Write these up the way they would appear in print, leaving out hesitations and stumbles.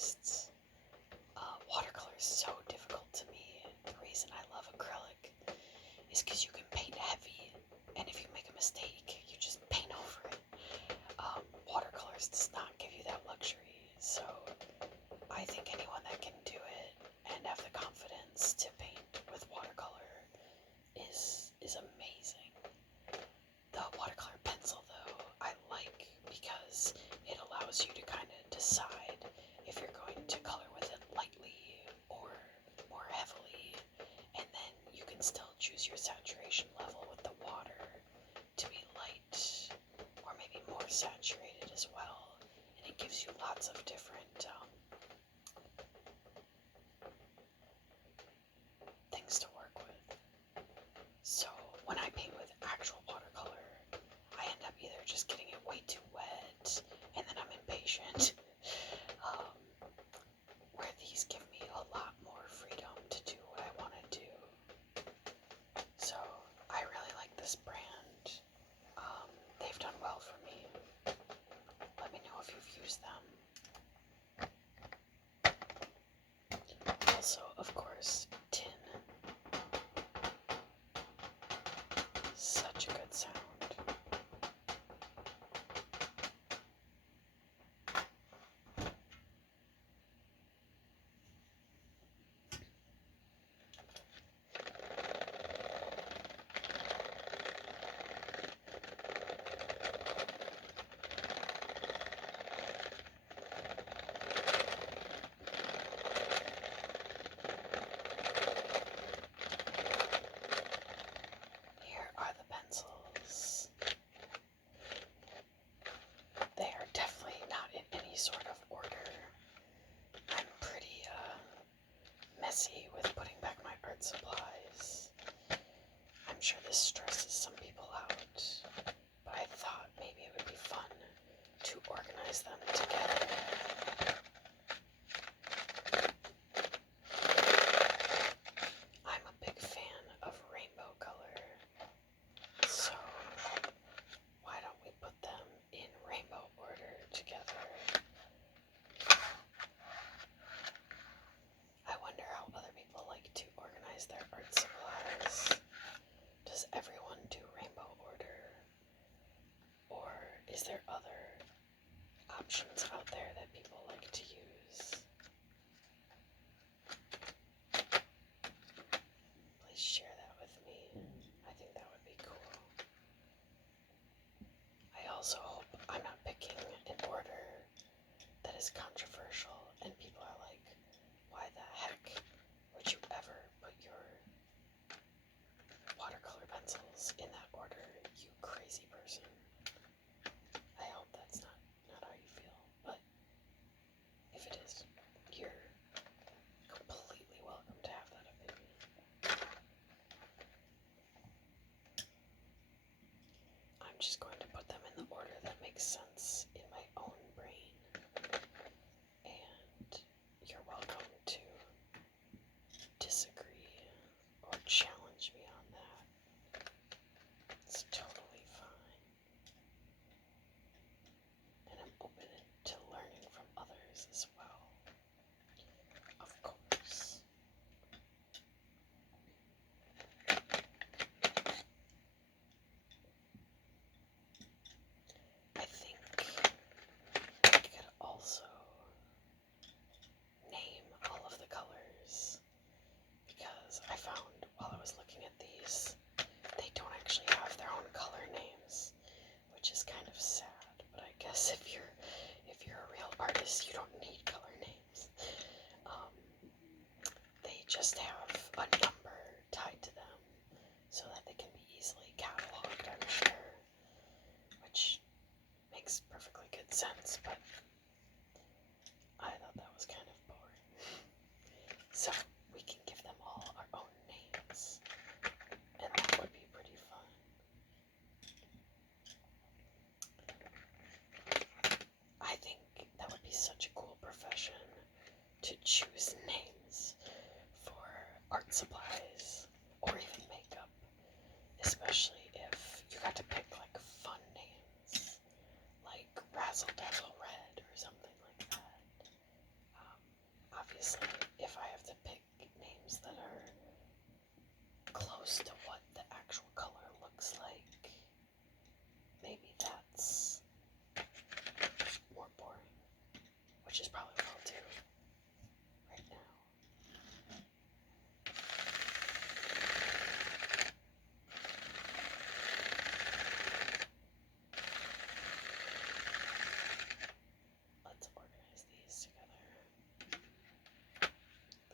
artists. Watercolor is so difficult to me. The reason I love acrylic is because you can paint heavy, and if you make a mistake, you just paint over it. Watercolors does not give you that luxury, so I think anyone that can do it and have the confidence to paint with watercolor is amazing. The watercolor pencil, though, I like because it allows you to kind of decide if you're going to color with it lightly or more heavily, and then you can still choose your saturation level with the water to be light or maybe more saturated as well, and it gives you lots of different things to work with. So when I paint with actual watercolor, I end up either just getting it way too wet and then I'm impatient, where these give me a lot more freedom to do what I want to do. So I really like this brand. They've done well for me. Let me know if you've used them. Also, of course, tin. Such a good sound. Here are the pencils. They are definitely not in any sort of order. I'm pretty messy with putting back my art supplies. I'm sure this stresses some people out, but I thought maybe it would be fun to organize them together. I'm a big fan of rainbow color, so why don't we put them in rainbow order together? I wonder how other people like to organize their art supplies. Does everyone do rainbow order? Or is there other options out there that people like to use? Please share that with me. I think that would be cool. I also hope I'm not picking an order that is controversial and people are like, why the heck would you ever put your watercolor pencils in that order, you crazy person? I hope that's not how you feel, but if it is, you're completely welcome to have that opinion. I'm just going to put them in the order that makes sense in my own brain, and you're welcome to disagree or challenge me on that. It's totally fine. And I'm open to learning from others as well. Of course. I think I could also name all of the colors, because I found while I was looking at these, they don't actually have their own color names, which is kind of sad, but I guess if you're a real artist, you don't need color names. They just have a number tied to them so that they can be easily cataloged, I'm sure, which makes perfectly good sense, but I thought that was kind of boring. So we can give them all our own names, and that would be pretty fun. I think that would be such a cool profession, to choose names for art supplies or even makeup, especially if you got to pick like fun names like Razzle Dazzle Red or something like that. obviously, if I have to pick names that are close to what the actual color looks like, maybe that's more boring, which is probably what I'll do right now. Let's organize these together.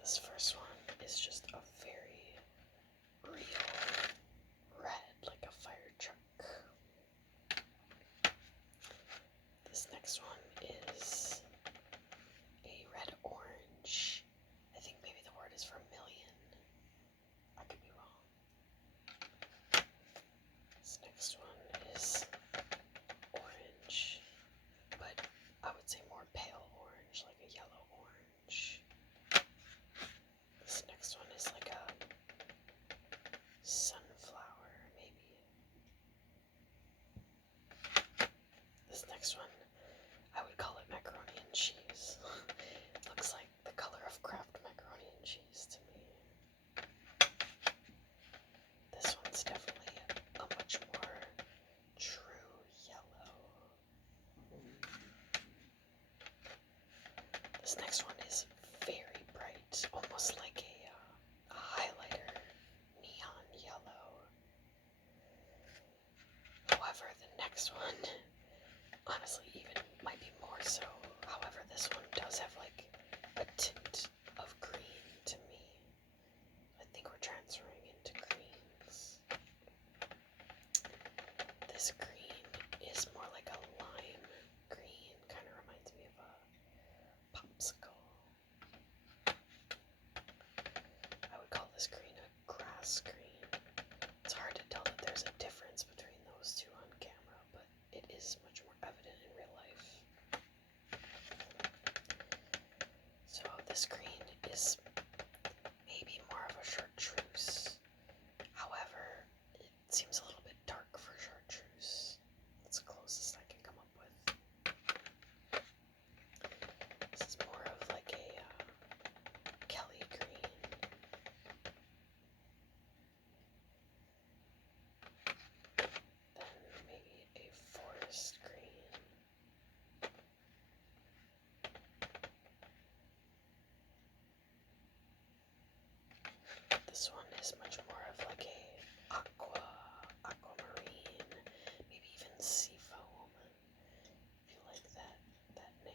This first one is just a very real red, like a fire truck. This next one is a red orange. I think maybe the word is vermilion. I could be wrong. This next one is orange, but I would say more pale orange, like a yellow orange. This next one is like a sunflower, maybe. This next one, I would call it macaroni and cheese. Looks like the color of Kraft macaroni and cheese to me. This one's definitely a much more true yellow. This next one is very bright, almost like a highlighter, neon yellow. However, the next one, honestly, even might be more so. However, this one does have like a tint of green to me. I think we're transferring into greens. This green is more like a lime green, kind of reminds me of a popsicle. I would call this green a grass green. It's hard to tell that there's a difference between those two on camera, but it is much more evident in real life. So this green is maybe more of a chartreuse. However, it seems a little bit dark for chartreuse. That's the closest I can come up with. This is more of like a Kelly green. Then maybe a forest green. This one is much more of like a aquamarine, maybe even seafoam, if you like that name.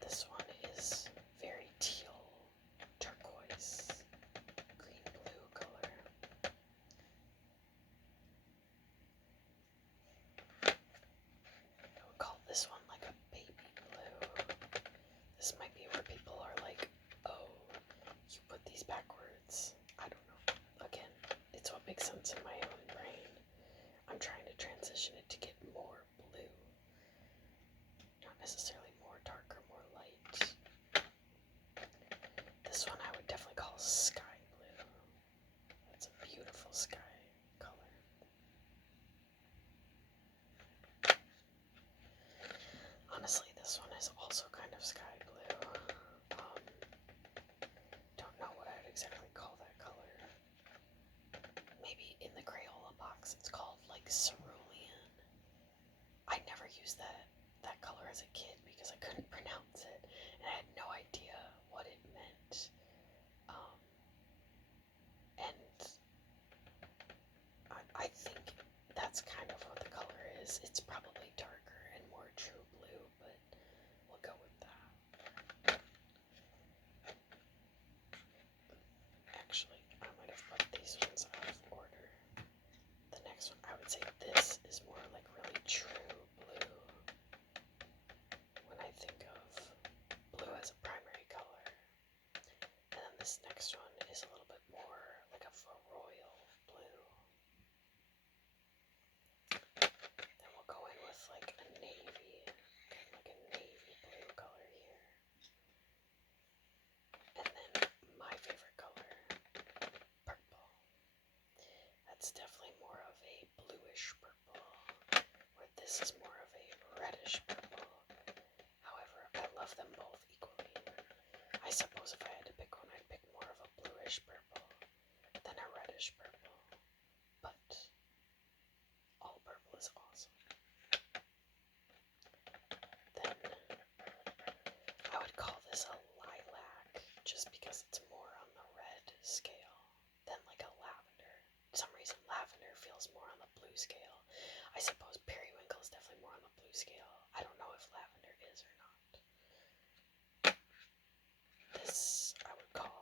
This one is very teal, turquoise, green blue color. I would call this one like a baby blue. This might be where people are like, oh, you put these backwards. I don't know. Again, it's what makes sense in my own brain. I'm trying to transition it to get more blue. Not necessarily more dark or more light. This one I would definitely call sky blue. That's a beautiful sky color. Honestly, this one is also kind of sky blue. Don't know what I'd exactly call that color. Maybe in the Crayola box it's called like cerulean. I never used that color as a kid because I couldn't pronounce it and I had no idea what it meant. And I think that's kind of what the color is. It's probably darker and more true blue, but we'll go with that. Actually, I might have put these ones out of order. The next one, I would say this is more like really true blue. just because it's more on the red scale than like a lavender. For some reason, lavender feels more on the blue scale. I suppose periwinkle is definitely more on the blue scale. I don't know if lavender is or not. This I would call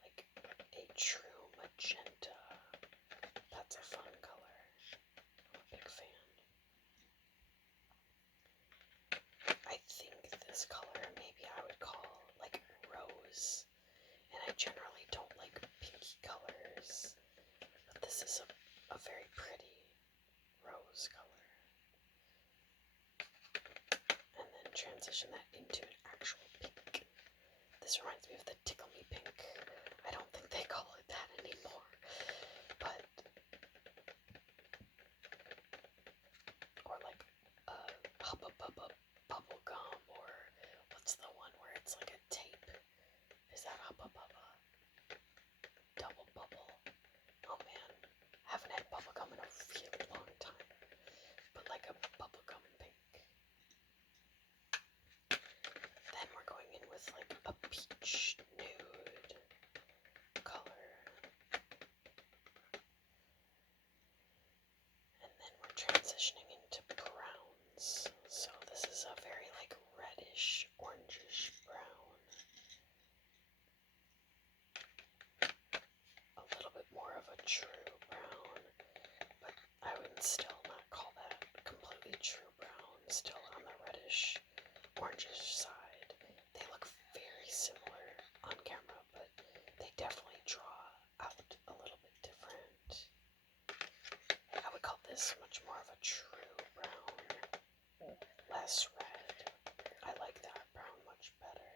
like a true magenta. That's a fun color. I'm a big fan. I think this color maybe I would call like rose. And I generally don't like pinky colors, but this is a very pretty rose color. And then transition that into an actual pink. This reminds me of the Tickle Me Pink. I don't think they call it that anymore, but or like Hubba Bubba Bubble Gum, or what's the one where it's like a tape? Is that Hubba Bubba? Double Bubble. Oh man, haven't had bubblegum in a really long time, but like a bubblegum pink. Then we're going in with like a peach nude color. And then we're transitioning into browns. So this is a very like reddish, orangish brown. A little bit more of a true brown, but I would still not call that completely true brown. Still on the reddish, orangish side. They look very similar on camera, but they definitely draw out a little bit different. I would call this much more of a true brown, less red. I like that brown much better.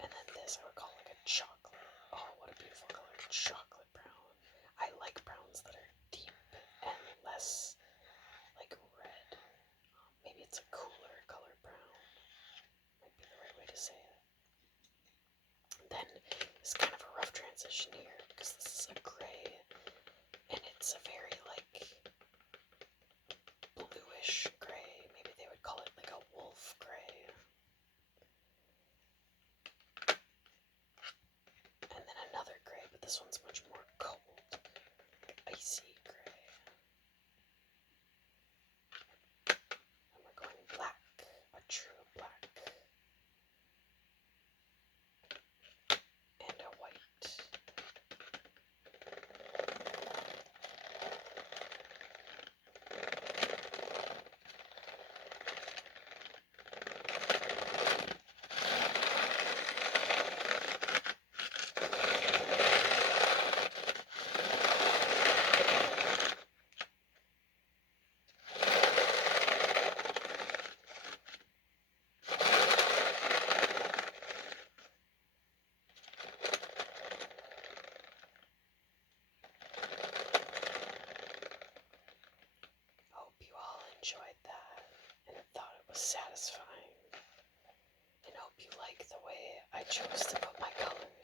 And then this I would call like a chocolate. Oh, what a beautiful color. Chocolate brown. I like browns that are deep and less like red. Maybe it's a cooler color brown. Might be the right way to say it. Then it's kind of a rough transition here because this is a gray and it's a very like bluish gray. Maybe they would call it like a wolf gray. And then another gray, but this one's much more cold, icy gray. And we're going black, a true black. And a white. Enjoyed that and thought it was satisfying, and hope you like the way I chose to put my colors.